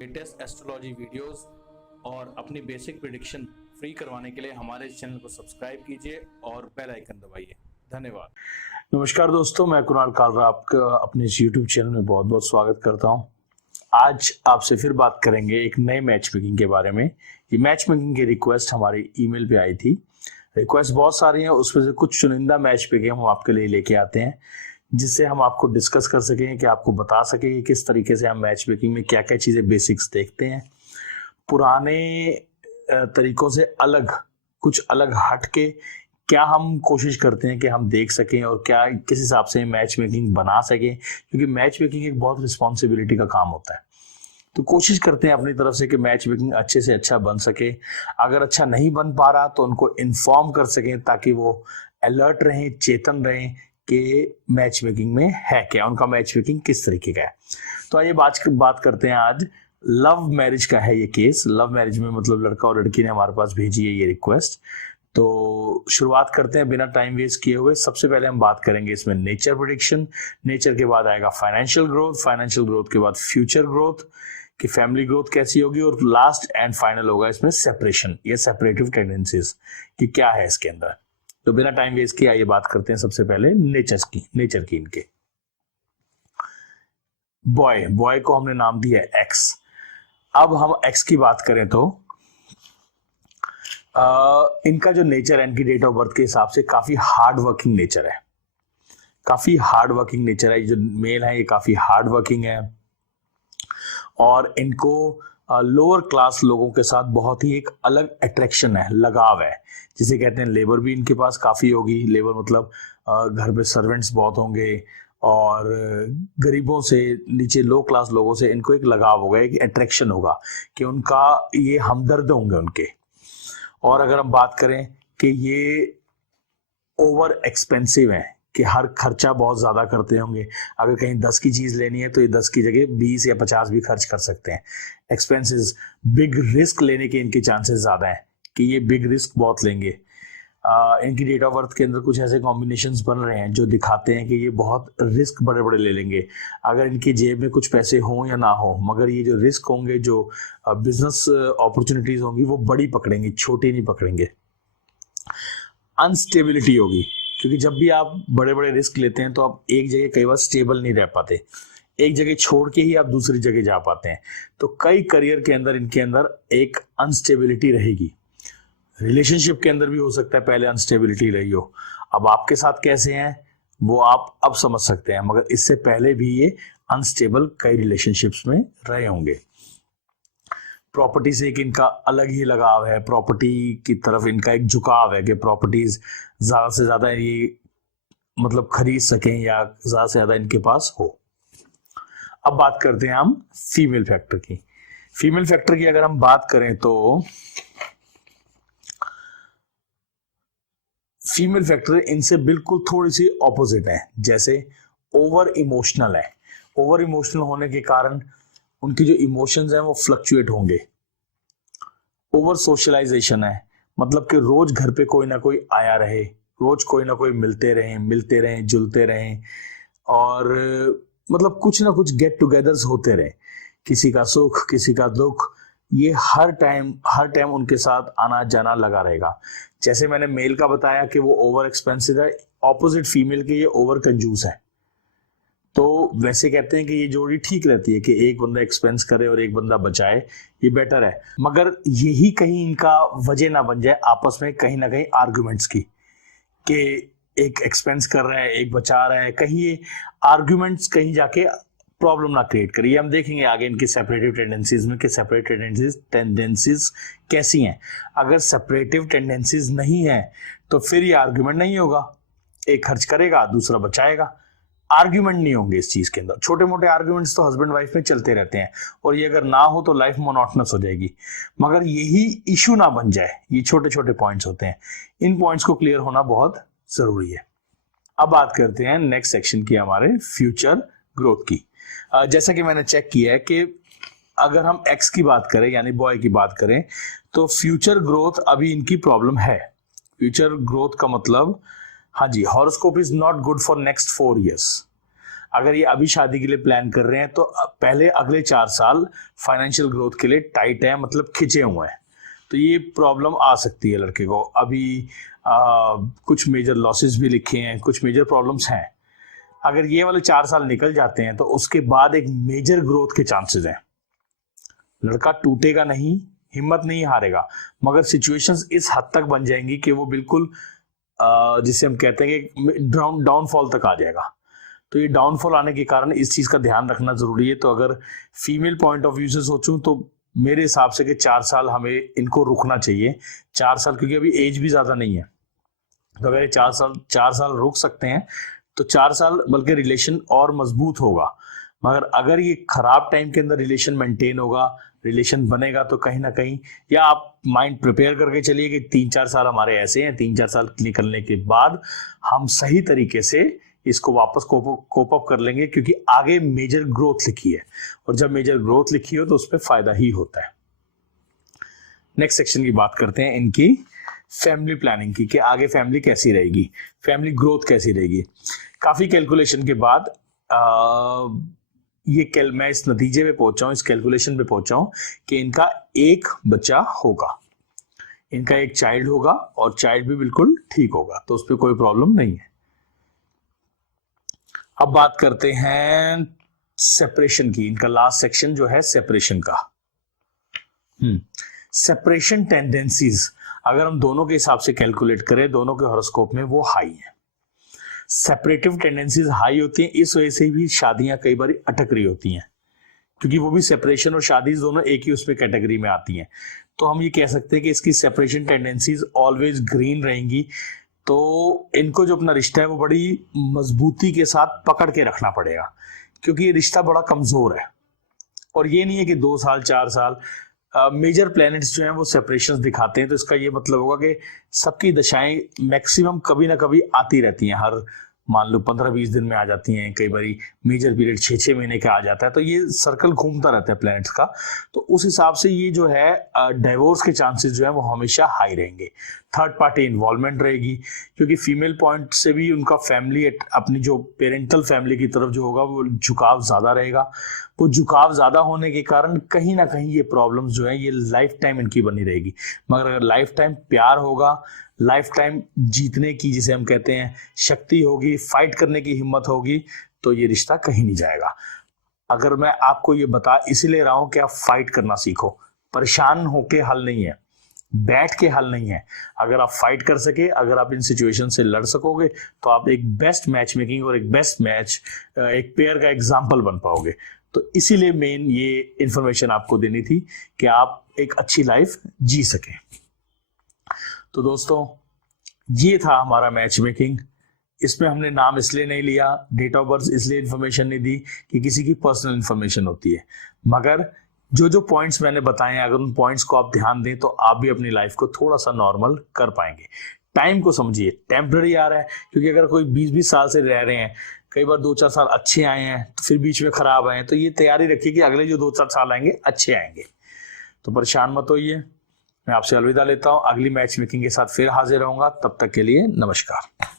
Latest astrology videos और अपनी basic prediction free करवाने के लिए हमारे इस चैनल को सब्सक्राइब कीजिए और बेल आइकन दबाइए। धन्यवाद। नमस्कार दोस्तों, मैं कुणाल कालरा आपका अपने इस YouTube चैनल में बहुत बहुत स्वागत करता हूं। आज आपसे फिर बात करेंगे एक नए मैच मेकिंग के बारे में। ये मैच मेकिंग की रिक्वेस्ट हमारी ईमेल पे आई थी। रिक्वेस्ट बहुत सारी हैं, उसमें से कुछ चुनिंदा मैच मेकिंग हम आपके लिए लेके आते हैं, जिससे हम आपको डिस्कस कर सकें, कि आपको बता सकें कि किस तरीके से हम मैच मेकिंग में क्या क्या चीज़ें बेसिक्स देखते हैं। पुराने तरीकों से अलग, कुछ अलग हट के क्या हम कोशिश करते हैं कि हम देख सकें और क्या किस हिसाब से मैच मेकिंग बना सकें, क्योंकि मैच मेकिंग एक बहुत रिस्पॉन्सिबिलिटी का काम होता है। तो कोशिश करते हैं अपनी तरफ से कि मैच मेकिंग अच्छे से अच्छा बन सके। अगर अच्छा नहीं बन पा रहा तो उनको इन्फॉर्म कर सकें, ताकि वो अलर्ट रहें, चेतन रहें कि मैच मेकिंग में है क्या, उनका मैच मेकिंग किस तरीके का है। तो आइए बात करते हैं। आज लव मैरिज का है ये केस। लव मैरिज में मतलब लड़का और लड़की ने हमारे पास भेजी है ये रिक्वेस्ट। तो शुरुआत करते हैं बिना टाइम वेस्ट किए हुए। सबसे पहले हम बात करेंगे इसमें नेचर प्रेडिक्शन। नेचर के बाद आएगा फाइनेंशियल ग्रोथ, फाइनेंशियल ग्रोथ के बाद फ्यूचर ग्रोथ कि फैमिली ग्रोथ कैसी होगी, और लास्ट एंड फाइनल होगा इसमें सेपरेशन या सेपरेटिव टेंडेंसीज कि क्या है इसके अंदर। तो बिना टाइम वेस्ट किए आइए बात करते हैं सबसे पहले नेचर की इनके। बॉय को हमने नाम दिया है एक्स। अब हम एक्स की बात करें तो इनका जो नेचर है, इनकी डेट ऑफ बर्थ के हिसाब से काफी हार्ड वर्किंग नेचर है। काफी हार्ड वर्किंग नेचर है। जो मेल है ये काफी हार्ड वर्किंग है, और इनको लोअर क्लास लोगों के साथ बहुत ही एक अलग अट्रैक्शन है, लगाव है, जिसे कहते हैं। लेबर भी इनके पास काफी होगी। लेबर मतलब घर पे सर्वेंट्स बहुत होंगे, और गरीबों से, नीचे लो क्लास लोगों से इनको एक लगाव होगा, एक अट्रैक्शन होगा कि उनका ये हमदर्द होंगे उनके। और अगर हम बात करें कि ये ओवर एक्सपेंसिव है, कि हर खर्चा बहुत ज्यादा करते होंगे। अगर कहीं 10 की चीज लेनी है तो ये 10 की जगह 20 या 50 भी खर्च कर सकते हैं। एक्सपेंसेस, बिग रिस्क लेने के इनके चांसेस ज्यादा हैं कि ये बिग रिस्क बहुत लेंगे। इनकी डेट ऑफ बर्थ के अंदर कुछ ऐसे कॉम्बिनेशंस बन रहे हैं जो दिखाते हैं कि ये बहुत रिस्क बड़े बड़े ले लेंगे। अगर इनकी जेब में कुछ पैसे हों या ना हो, मगर ये जो रिस्क होंगे, जो बिजनेस अपॉर्चुनिटीज होंगी, वो बड़ी पकड़ेंगे, छोटी नहीं पकड़ेंगे। अनस्टेबिलिटी होगी, क्योंकि जब भी आप बड़े बड़े रिस्क लेते हैं तो आप एक जगह कई बार स्टेबल नहीं रह पाते, एक जगह छोड़ के ही आप दूसरी जगह जा पाते हैं। तो कई करियर के अंदर इनके अंदर एक अनस्टेबिलिटी रहेगी। रिलेशनशिप के अंदर भी हो सकता है पहले अनस्टेबिलिटी रही हो। अब आपके साथ कैसे हैं वो आप अब समझ सकते हैं, मगर इससे पहले भी ये अनस्टेबल कई रिलेशनशिप्स में रहे होंगे। प्रॉपर्टी से एक इनका अलग ही लगाव है, प्रॉपर्टी की तरफ इनका एक झुकाव है कि प्रॉपर्टीज ज्यादा से ज्यादा ये मतलब खरीद सकें या ज्यादा से ज्यादा इनके पास हो। अब बात करते हैं हम फीमेल फैक्टर की। फीमेल फैक्टर की अगर हम बात करें तो फीमेल फैक्टर इनसे बिल्कुल थोड़ी सी ऑपोजिट है। जैसे ओवर इमोशनल है। ओवर इमोशनल होने के कारण उनकी जो इमोशंस हैं वो फ्लक्चुएट होंगे। ओवर सोशलाइजेशन है, मतलब कि रोज घर पे कोई ना कोई आया रहे, रोज कोई ना कोई मिलते रहें, जुलते रहें, और मतलब कुछ ना कुछ गेट टुगेदर्स होते रहे, किसी का सुख किसी का दुख, ये हर टाइम उनके साथ आना जाना लगा रहेगा। जैसे मैंने मेल का बताया कि वो ओवर एक्सपेंसिव है, ऑपोजिट फीमेल के ये ओवर कंजूस है। तो वैसे कहते हैं कि ये जोड़ी ठीक रहती है कि एक बंदा एक्सपेंस करे और एक बंदा बचाए, ये बेटर है। मगर यही कहीं इनका वजह ना बन जाए आपस में कहीं ना कहीं आर्ग्यूमेंट्स की, कि एक एक्सपेंस कर रहा है एक बचा रहा है, कहीं ये आर्ग्यूमेंट्स कहीं जाके प्रॉब्लम ना क्रिएट करिए। हम देखेंगे आगे इनके सेपरेटिव टेंडेंसीज में कि सेपरेटिव टेंडेंसीज कैसी हैं। अगर सेपरेटिव टेंडेंसीज नहीं है तो फिर ये आर्ग्यूमेंट नहीं होगा, एक खर्च करेगा दूसरा बचाएगा, आर्ग्यूमेंट नहीं होंगे इस चीज के अंदर। छोटे मोटे आर्ग्यूमेंट्स तो हस्बैंड वाइफ में चलते रहते हैं, और ये अगर ना हो तो लाइफ मोनोटोनस हो जाएगी। मगर यही इशू ना बन जाए, ये छोटे छोटे पॉइंट्स होते हैं, इन पॉइंट्स को क्लियर होना बहुत जरूरी है। अब बात करते हैं नेक्स्ट सेक्शन की, हमारे फ्यूचर ग्रोथ की। जैसा कि मैंने चेक किया है कि अगर हम एक्स की बात करें यानी बॉय की बात करें, तो फ्यूचर ग्रोथ अभी इनकी प्रॉब्लम है। फ्यूचर ग्रोथ का मतलब, हाँ जी, horoscope is not good for next 4 years। अगर ये अभी शादी के लिए प्लान कर रहे हैं तो पहले अगले 4 साल फाइनेंशियल ग्रोथ के लिए टाइट है, मतलब खिंचे हुए हैं, तो ये प्रॉब्लम आ सकती है लड़के को। अभी कुछ मेजर लॉसेस भी लिखे हैं, कुछ मेजर प्रॉब्लम्स हैं। अगर ये वाले 4 साल निकल जाते हैं तो उसके बाद एक मेजर ग्रोथ के चांसेस हैं। लड़का टूटेगा नहीं, हिम्मत नहीं हारेगा, मगर सिचुएशंस इस हद तक बन जाएंगी कि वो बिल्कुल जिसे हम कहते हैं कि डाउनफॉल तक आ जाएगा। तो ये डाउनफॉल आने के कारण इस चीज का ध्यान रखना जरूरी है। तो अगर फीमेल पॉइंट ऑफ व्यू से सोचूं तो मेरे हिसाब से कि 4 साल हमें इनको रुकना चाहिए। 4 साल, क्योंकि अभी एज भी ज्यादा नहीं है, तो अगर ये 4 साल रुक सकते हैं तो 4 साल बल्कि रिलेशन और मजबूत होगा। मगर अगर ये खराब टाइम के अंदर रिलेशन मेंटेन होगा, रिलेशन बनेगा, तो कहीं ना कहीं, या आप माइंड प्रिपेयर करके चलिए कि 3-4 साल हमारे ऐसे हैं, 3-4 साल निकलने के बाद हम सही तरीके से इसको वापस कोप अप कर लेंगे, क्योंकि आगे मेजर ग्रोथ लिखी है, और जब मेजर ग्रोथ लिखी हो तो उस पर फायदा ही होता है। नेक्स्ट सेक्शन की बात करते हैं इनकी फैमिली प्लानिंग की, कि आगे फैमिली कैसी रहेगी, फैमिली ग्रोथ कैसी रहेगी। काफी कैलकुलेशन के बाद मैं इस नतीजे पे पहुंचा हूं, इस कैलकुलेशन पे पहुंचा हूं कि इनका एक बच्चा होगा, इनका एक चाइल्ड होगा, और चाइल्ड भी बिल्कुल ठीक होगा, तो उस पर कोई प्रॉब्लम नहीं है। अब बात करते हैं सेपरेशन की। इनका लास्ट सेक्शन जो है सेपरेशन का। सेपरेशन टेंडेंसीज अगर हम दोनों के हिसाब से कैलकुलेट करें, दोनों के हॉरोस्कोप में वो हाई है। सेपरेटिव टेंडेंसीज हाई होती हैं, इस वजह से भी शादियां कई बार अटक रही होती हैं, क्योंकि वो भी सेपरेशन और शादी दोनों एक ही उसमें कैटेगरी में आती हैं। तो हम ये कह सकते हैं कि इसकी सेपरेशन टेंडेंसीज ऑलवेज ग्रीन रहेंगी। तो इनको जो अपना रिश्ता है वो बड़ी मजबूती के साथ पकड़ के रखना पड़ेगा, क्योंकि ये रिश्ता बड़ा कमजोर है। और ये नहीं है कि 2 साल 4 साल, मेजर प्लैनेट्स जो हैं वो सेपरेशंस दिखाते हैं, तो इसका ये मतलब होगा कि सबकी दशाएं मैक्सिमम कभी ना कभी आती रहती हैं। हर मान लो 15-20 दिन में आ जाती हैं, कई बार मेजर पीरियड 6-6 महीने का आ जाता है, तो ये सर्कल घूमता रहता है प्लैनेट्स का। तो उस हिसाब से ये जो है डाइवोर्स के चांसेस जो है वो हमेशा हाई रहेंगे। थर्ड पार्टी इन्वॉल्वमेंट रहेगी, क्योंकि फीमेल पॉइंट से भी उनका फैमिली अपनी जो पेरेंटल फैमिली की तरफ जो होगा वो झुकाव ज्यादा रहेगा। वो झुकाव ज्यादा होने के कारण कहीं ना कहीं ये प्रॉब्लम्स जो है ये लाइफ टाइम इनकी बनी रहेगी। मगर अगर लाइफ टाइम प्यार होगा, लाइफ टाइम जीतने की जिसे हम कहते हैं शक्ति होगी, फाइट करने की हिम्मत होगी, तो ये रिश्ता कहीं नहीं जाएगा। अगर मैं आपको ये बता इसीलिए रहा हूं कि आप फाइट करना सीखो, परेशान होके हल नहीं है, बैठ के हल नहीं है। अगर आप फाइट कर सके, अगर आप इन सिचुएशन से लड़ सकोगे, तो आप एक बेस्ट मैच मेकिंग और एक बेस्ट मैच, एक पेयर का एग्जाम्पल बन पाओगे। तो इसीलिए मेन ये इंफॉर्मेशन आपको देनी थी कि आप एक अच्छी लाइफ जी सकें। तो दोस्तों ये था हमारा मैच मेकिंग। इसमें हमने नाम इसलिए नहीं लिया, डेट ऑफ बर्थ इसलिए इंफॉर्मेशन नहीं दी कि किसी की पर्सनल इंफॉर्मेशन होती है, मगर जो जो पॉइंट्स मैंने बताए हैं, अगर उन पॉइंट्स को आप ध्यान दें तो आप भी अपनी लाइफ को थोड़ा सा नॉर्मल कर पाएंगे। टाइम को समझिए, टेम्पररी आ रहा है, क्योंकि अगर कोई 20-20 साल से रह रहे हैं, कई बार 2-4 साल अच्छे आए हैं तो फिर बीच में खराब आए हैं, तो ये तैयारी रखिए कि अगले जो 2-4 साल आएंगे अच्छे आएंगे। तो परेशान मत होइए। मैं आपसे अलविदा लेता हूं, अगली मैच मेकिंग के साथ फिर हाजिर रहूंगा। तब तक के लिए नमस्कार।